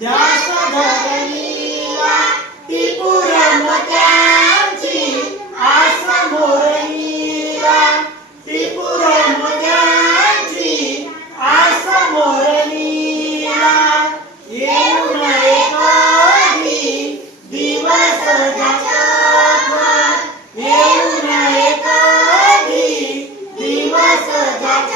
ध्यास धरणीला त्रिपुरम त्यांची आस मोरणीला त्रिपुरम त्यांची आस मोरणीला येऊन एकाधी दिवस जाचा येऊन एकाधी दिवस जाचा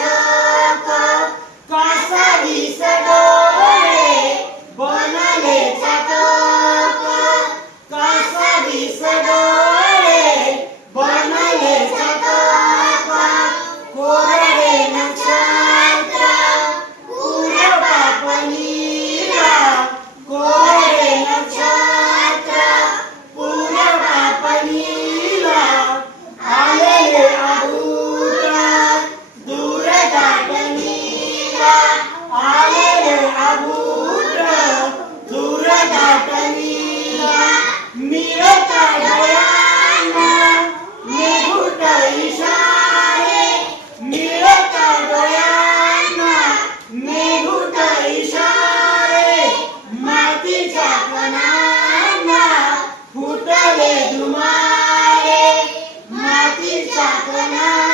จากกัน